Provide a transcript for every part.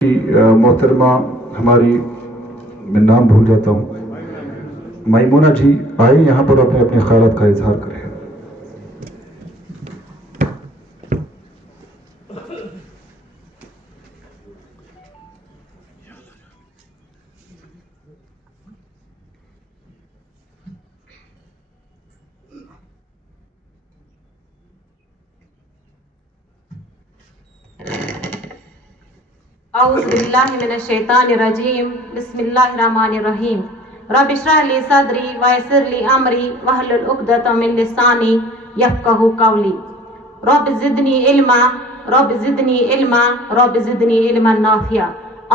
मोहतरमा हमारी, मैं नाम भूल जाता हूँ, मैमूना जी आए यहाँ पर अपने अपने ख्यालात का इजहार करें। औज़ु बिल्लाहि मिनश शैतानिर रजीम, बिस्मिल्लाहिर रहमानिर रहीम। रब्बि इश्रह ली सदरी व यस्सिर ली अमरी वहलुल उक़दतम मिन लिसानी यफ़क़हू क़ौली। Rabbi ज़िदनी इल्मा, rabbi ज़िदनी इल्मा, rabbi ज़िदनी इल्मन नाफ़िया।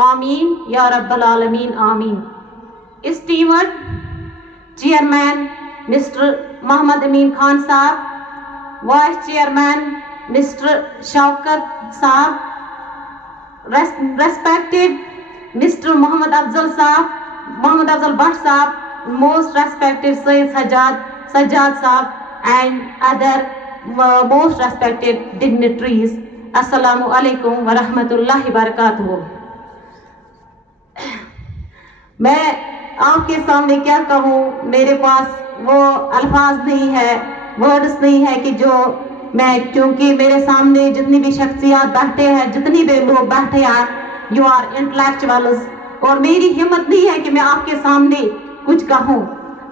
आमीन या रब्बल आलमीन, आमीन। Esteemed Chairman Mr. Mohammad Amin Khan साहब, Vice Chairman Mr. Shaukat साहब, respected Mr. Muhammad Afzal Saab, Muhammad Afzal Bhatt Saab, most respected Sayyid Sajjad Saab, and other most respected dignitaries. Assalamu alaikum wa rahmatullahi wa barakatuh. मैं आपके सामने क्या कहूँ, मेरे पास वो अल्फाज नहीं है, वर्ड्स नहीं है कि जो मैं, क्योंकि मेरे सामने जितनी भी शख्सियात बैठे हैं, जितनी भी लोग बैठे हैं, यू आर इंटेलेक्चुअल्स, और मेरी हिम्मत नहीं है कि मैं आपके सामने कुछ कहूँ।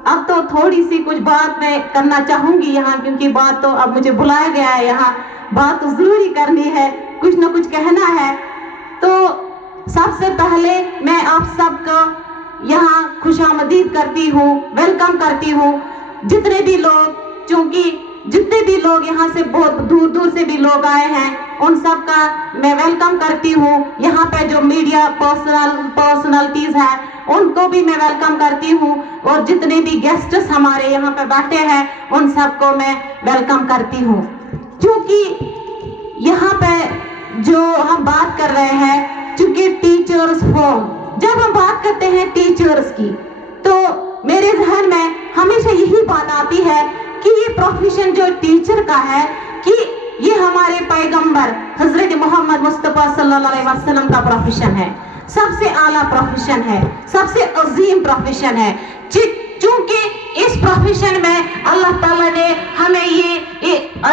अब तो थोड़ी सी कुछ बात मैं करना चाहूँगी यहाँ, क्योंकि बात तो अब मुझे बुलाया गया है यहाँ, बात तो ज़रूरी करनी है, कुछ ना कुछ कहना है। तो सबसे पहले मैं आप सबका यहाँ खुशामदीद करती हूँ, वेलकम करती हूँ। जितने भी लोग, चूँकि जितने भी लोग यहाँ से बहुत दूर दूर से भी लोग आए हैं, उन सब का मैं वेलकम करती हूँ। यहाँ पे जो मीडिया पर्सनालिटीज हैं, उनको भी मैं वेलकम करती हूँ, और जितने भी गेस्ट्स हमारे यहाँ पे बैठे हैं, उन सबको मैं वेलकम करती हूँ। क्योंकि यहाँ पे जो हम बात कर रहे हैं, चूँकि टीचर्स फॉर्म, जब हम बात करते हैं टीचर्स की, तो मेरे ज़हन में हमेशा यही बात आती है कि ये प्रोफेशन जो टीचर का है, कि ये हमारे पैगंबर हजरत मोहम्मद मुस्तफ़ा सल्लल्लाहु अलैहि वसल्लम का प्रोफेशन है, सबसे आला प्रोफेशन है, सबसे अजीम प्रोफेशन है। चूंकि इस प्रोफेशन में अल्लाह ताला ने हमें ये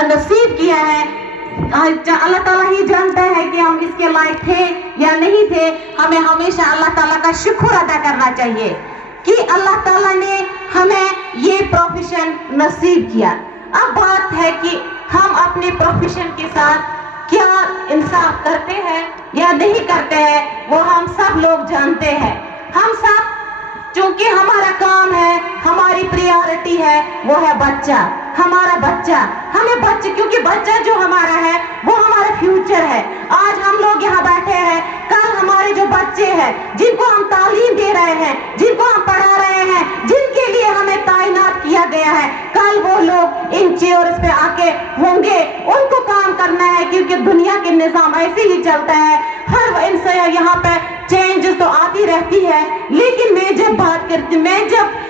नसीब किया है, अल्लाह ताला ही जानता है कि हम इसके लायक थे या नहीं थे। हमें हमेशा अल्लाह ताला का शुक्र अदा करना चाहिए कि अल्लाह ताला ने हमें ये प्रोफेशन नसीब किया। अब बात है कि हम अपने प्रोफेशन के साथ क्या इंसाफ करते हैं या नहीं करते हैं, वो हम सब लोग जानते हैं। हम सब, क्योंकि हमारा काम है, हमारी प्रायोरिटी है, वो है बच्चा, हमारा बच्चा। हमें बच्चे, क्योंकि बच्चा जो हमारा है वो हमारा फ्यूचर है। आज हम लोग यहाँ बैठे हैं, कल हमारे जो बच्चे हैं, जिनको हम तालीम दे रहे हैं, जिनको हम पढ़ा रहे हैं, जिनके लिए हमें तैनात किया गया है, कल वो लोग इन चेयर्स पे आके होंगे, उनको काम करना है। क्योंकि दुनिया के निजाम ऐसे ही चलता है, हर इंसान यहाँ पे चेंजेस तो आती रहती है। लेकिन मैं जब बात करती, मैं जब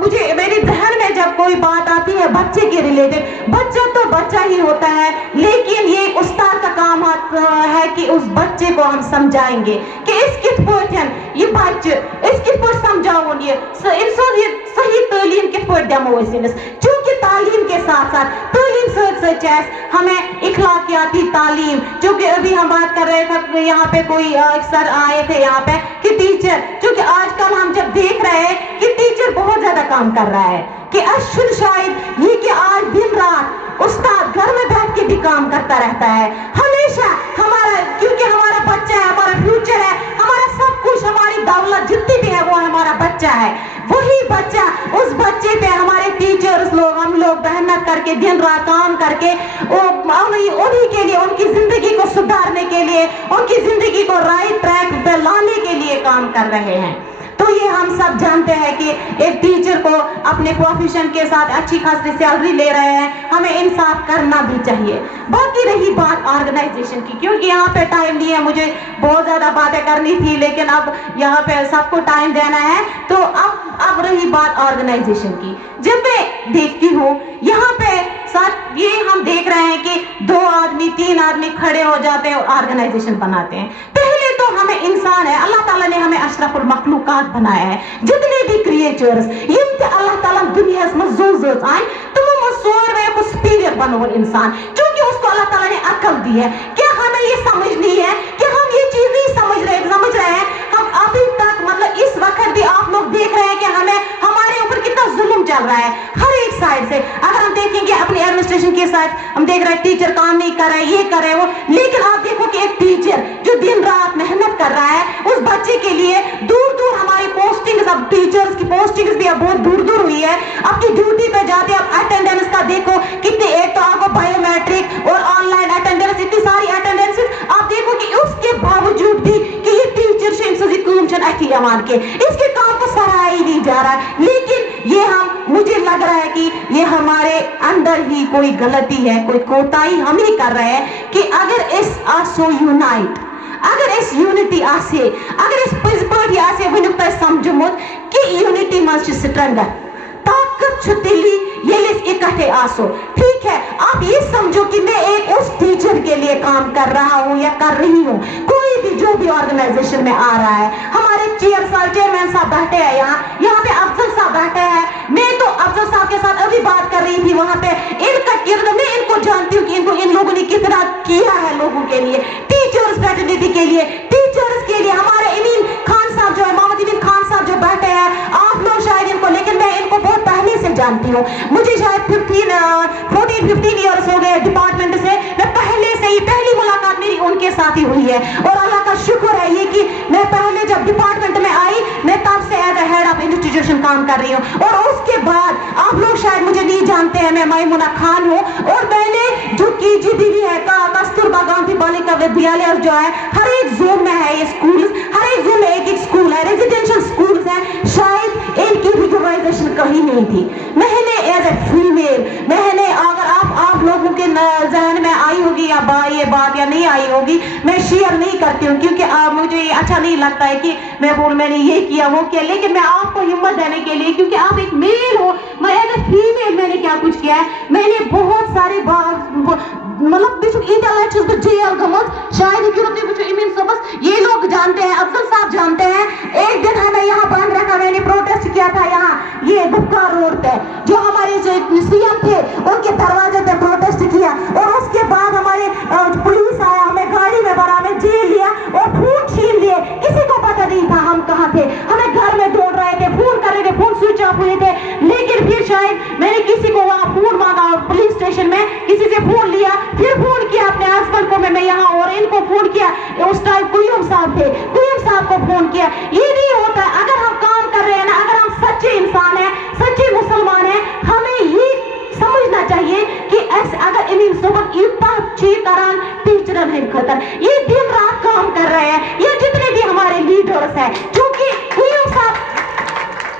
मुझे मेरे ज़हन में जब कोई बात आती है बच्चे के रिलेटेड, बच्चा तो बच्चा ही होता है, लेकिन ये उस्ताद का काम है कि उस बच्चे को हम समझाएंगे कि इसकी पोर्शन, ये बच्चे इसकी पोर्शन समझाओ, ये सही तालीम के पोर्शन दमो इस, क्योंकि तालीम के साथ साथ तालीम सच हमें इखलाकियाती तालीम, क्योंकि अभी हम बात कर रहे थे, यहाँ पे कोई सर आए थे यहाँ पे कि टीचर, क्योंकि आजकल हम जब देख रहे हैं कि टीचर बहुत ज्यादा काम कर रहा है, कि अशुर शायद ये कि आज दिन रात उस्ताद घर में बैठ के भी काम करता रहता है। हमेशा हमारा, क्योंकि हमारा बच्चा है, हमारा फ्यूचर है, हमारा सब कुछ, हमारी दौलत जितनी भी है वो हमारा बच्चा है। वही बच्चा, उस बच्चे पे हमारे टीचर्स लोग, हम लोग मेहनत करके दिन रात काम करके उन्हीं के लिए, उनकी जिंदगी को सुधारने के लिए, उनकी जिंदगी को राइट ट्रैक पे लाने के लिए काम कर रहे हैं। तो ये हम सब जानते हैं कि एक टीचर को अपने प्रोफेशन के साथ अच्छी खासी सैलरी ले रहे हैं, हमें इंसाफ करना भी चाहिए। बाकी रही बात ऑर्गेनाइजेशन की, क्योंकि यहाँ पे टाइम नहीं है, मुझे बहुत ज़्यादा बातें करनी थी, लेकिन अब यहाँ पे सबको टाइम देना है। तो अब रही बात ऑर्गेनाइजेशन की। जब मैं देखती हूँ यहाँ पे साथ, ये हम देख रहे हैं कि 2 आदमी 3 आदमी खड़े हो जाते हैं और ऑर्गेनाइजेशन बनाते हैं। पहले तो हमें इंसान है, अल्लाह ताला ने हमें अशरफुल मखलूकात बनाया है, जितने भी क्रिएचर्स यम ते अल्लाह ताला दुनिया में जोज आए तुम सोरवे को सुपीरियर बनो इंसान, क्योंकि उसको अल्लाह ताला ने अकल दी है। क्या हमें ये समझनी है कि हम ये चीज नहीं समझ रहे हैं? हम अभी तक मतलब इस वक्त भी आप लोग देख रहे हैं कि हमें हमारे ऊपर कितना जुल्म चल रहा है हर एक साइड से। अगर हम देखेंगे अपनी एडमिनिस्ट्रेशन के साथ, हम देख रहे हैं टीचर काम नहीं कर रहे, ये कर रहे वो, लेकिन आप देखो कि एक टीचर जो दिन रात मेहनत कर रहा है उस बच्चे के लिए, दूर दूर हमारी पोस्टिंग, अब टीचर्स की पोस्टिंग भी अब बहुत दूर दूर हुई है। अपनी ड्यूटी पे जाते अब अटेंडेंस का देखो कितने, एक तो आपको बायोमेट्रिक और ऑनलाइन अटेंडेंस, इतनी सारी अटेंडेंस, आप देखो कि उसके बावजूद भी कि ये टीचर के इसके काम को सराहा ही नहीं जा रहा है। लेकिन ये मुझे लग रहा है कि ये हमारे अंदर ही कोई गलती है, कोई कोताही हम ही कर रहे हैं कि अगर इस आसो यूनाइट, अगर इस यूनिटी आसे, अगर इस पजपट आसे वनुक समझमुत कि यूनिटी मज स्ट्रेंगर ताकत दिली ये इकट्ठे आसो। ठीक है, आप ये समझो कि मैं एक उस टीचर के लिए काम कर रहा हूँ या कर रही हूँ, कोई भी जो भी ऑर्गेनाइजेशन में आ रहा है, हमारे चेयरमैन साहब बैठे हैं यहाँ पे अफजल साहब बैठे हैं, मैं तो अफजल साहब के साथ अभी बात कर रही थी वहां पे, इनका किरदार मैं इनको जानती हूँ कि इन लोगों ने कितना किया है लोगों के लिए, टीचर्स फ्रेटर्निटी के लिए, टीचर्स के लिए। हमारे इमीन खान साहब जो है, मोहम्मद इमीन खान साहब जो बैठे हैं, आप लोग शायद इनको, लेकिन मैं इनको बहुत पहले से जानती हूँ, मुझे शायद 14-15 ईयर्स हो गए डिपार्टमेंट से, मैं पहले से ही पहली मुलाकात मेरी उनके साथ ही हुई है। और अल्लाह का शुक्र है ये कि मैं पहले जब डिपार्टमेंट में आई, मैं तब से as a head of institution काम कर रही हूँ। और उसके बाद आप लोग शायद मुझे नहीं जानते हैं, मैं मैमुना खान हूँ और मैंने जो KGDV है कस्तूरबा गांधी बालिका विद्यालय जो है, हर एक जोन में है ये स्कूल, हर एक जोन में एक स्कूल है, रेजिडेंशियल स्कूल है, शायद इनकी रिकॉग्नाइजेशन कहीं नहीं थी। मैंने एज ए फीमेल, मैंने अगर आप लोगों के जहन में आई होगी या ये बात या नहीं आई होगी, मैं शेयर नहीं करती हूँ क्योंकि मुझे अच्छा नहीं लगता है कि मैंने ये किया वो किया, लेकिन मैं आपको हिम्मत देने के लिए, क्योंकि आप एक मेल हो, मैं एज ए फीमेल मैंने क्या कुछ किया है, मैंने बहुत सारे मतलब शायद ये लोग जानते हैं, अफजल साहब जानते हैं। एक दिन हमें यहाँ बांध रखा, मैंने प्रोटेस्ट किया था यहाँ ये गुप्का रोड पे, जो हमारे जो CM थे उनके दरवाजे पे प्रोटेस्ट किया, और उसके बाद हमारे पुलिस आया, हमें गाड़ी में भरा, हमें जेल लिया और फोन छीन लिए। किसी को पता नहीं था हम कहाँ थे, हमें घर में ढूंढ रहे थे, फोन कर रहे थे, फोन स्विच ऑफ हुए थे। लेकिन फिर शायद मैंने किसी को वहाँ फोन मांगा, पुलिस स्टेशन में किसी से फोन लिया, फिर फोन किया अपने हस्बैंड को, मैं यहाँ और इनको फोन किया, उस टाइम कुय्यूम साहब थे, कुय्यूम साहब को फोन किया। ये नहीं होता है, अगर हम काम कर रहे हैं ना, अगर हम सच्चे इंसान हैं, सच्चे मुसलमान हैं, हमें ये समझना चाहिए कि अगर इन सुबह इतना अच्छी तरह टीचर है खतर ये दिन रात काम कर रहे हैं, ये जितने भी हमारे लीडर्स हैं, क्योंकि कुय्यूम साहब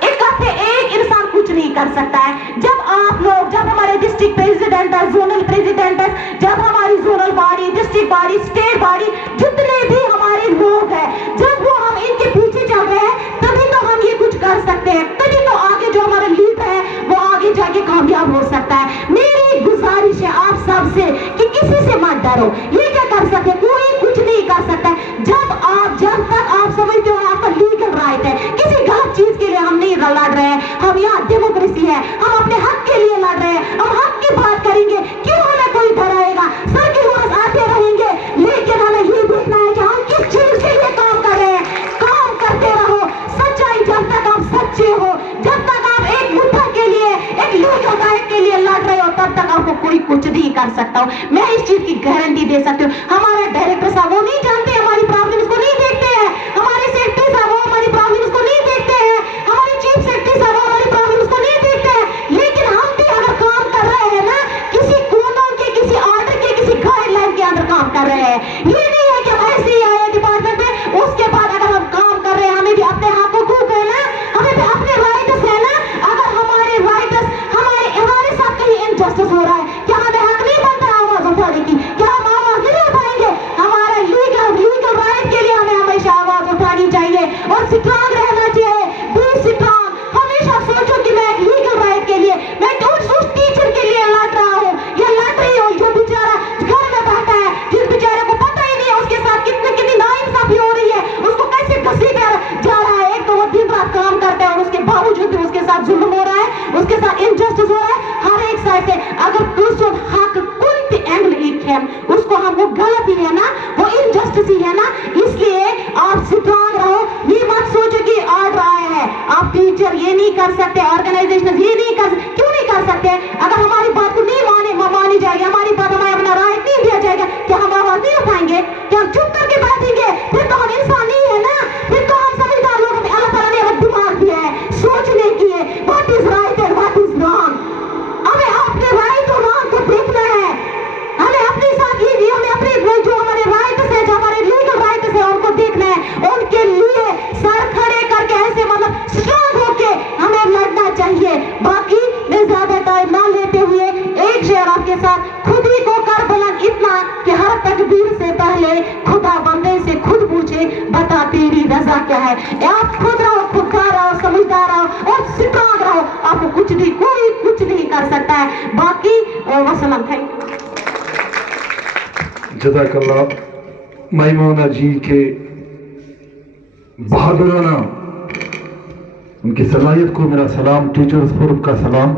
इकट्ठे एक इंसान कुछ नहीं कर सकता है। जब आप लोग, जब हमारे डिस्ट्रिक्ट प्रेसिडेंट है, जोनल प्रेसिडेंट है, जब हमारी zonal body, district body, state body, जितने भी हमारे लोग हैं, जब वो हम इनके पीछे चल रहे हैं, तभी तो हम ये कुछ कर सकते हैं, तभी तो आगे जो हमारा लीडर है वो आगे जाके कामयाब हो सकता है। मेरी गुजारिश है आप सबसे कि किसी से मत डरो, ये क्या कर सकते, कोई कुछ नहीं कर सकता। जब तक आप समझते हो आपका लीगल राइट है, किसी गलत चीज के लिए हम नहीं लड़ रहे हैं, हम यहाँ डेमोक्रेसी है, हम अपने हक के लिए लड़ रहे हैं, हम हक की बात करेंगे, क्यों हमें कोई डराएगा, सर्किलर्स आते रहेंगे, लेकिन हमें ये देखना है कि हम किस चीज के लिए काम कर रहे हैं। काम करते रहो, सच्चाई, जब तक आप सच्चे हो, जब तक आप एक मुद्दा के लिए, एक लीगल राइट के लिए लड़ रहे हो, तब तक आपको कोई कुछ नहीं कर सकता हो। मैं इस चीज की गारंटी दे सकती हूँ। हमारे डायरेक्टर साहब वो नहीं जानते हमारी प्रॉब्लम्स को, नहीं देखते हैं, हमारे सेक्रेटरी साहब वो हमारी प्रॉब्लम्स को नहीं देखते हैं, हमारे चीफ सेक्रेटरी साहब वो हमारी प्रॉब्लम्स को नहीं देखते हैं। लेकिन हम भी अगर काम कर रहे हैं ना, किसी कानून के, किसी ऑर्डर के, किसी गाइडलाइन के अंदर काम कर रहे हैं। ये नहीं है कि हम ऐसे ही आए डिपार्टमेंट में, उसके बाद अगर हम काम कर रहे हैं, हमें भी अपने हाथों को है ना, हमें भी अपने राइट्स है ना। अगर हमारे राइट्स, हमारे साथ कहीं इनजस्टिस हो रहा है, क्या हमें हक नहीं बनता है आवाज उठाने की? क्या हम आवाज नहीं उठाएंगे? हमारा लीगल कर सकते, ऑर्गेनाइजेशन ये नहीं कर, क्यों नहीं कर सकते? अगर हमारी बात को नहीं मानी जाएगी, हमारी बात, हमें अपना राय नहीं दिया जाएगा, क्या हम आवाज नहीं उठाएंगे? क्या हम चुप करके बैठेंगे? फिर तो हम इंसान नहीं है ना, फिर तो हम समझदार लोग हैं। अल्लाह ताला ने हमें दिमाग दिया है सोचने की है, what is right and what is wrong. हमें अपने राइट और रॉन्ग को देखना है, हमें अपने साथ ये हमें अपने जो हमारे राइट्स है, जो हमारे लीगल राइट्स है, उनको देखना है, उनके लिए सर खड़े करके ऐसे मतलब स्ट्रांग होके हमें लड़ना चाहिए। बाकी मैं ज्यादा टाइम ना लेते हुए एक शेर आपके साथ, खुद ही को कर बुलंद इतना कि हर तकबीर से पहले खुदा बंदे से खुद पूछे, बता तेरी रजा क्या है। आप खुद रहो, खुददार रहो, समझदार रहो और स्ट्रांग रहो, आपको कुछ नहीं, कोई कुछ नहीं कर सकता है। बाकी वसलम, थैंक यू। जज़ाकल्लाह। मैमूना जी के बहादुराना उनकी सलाहियत को मेरा सलाम, टीचर्स फोरम का सलाम।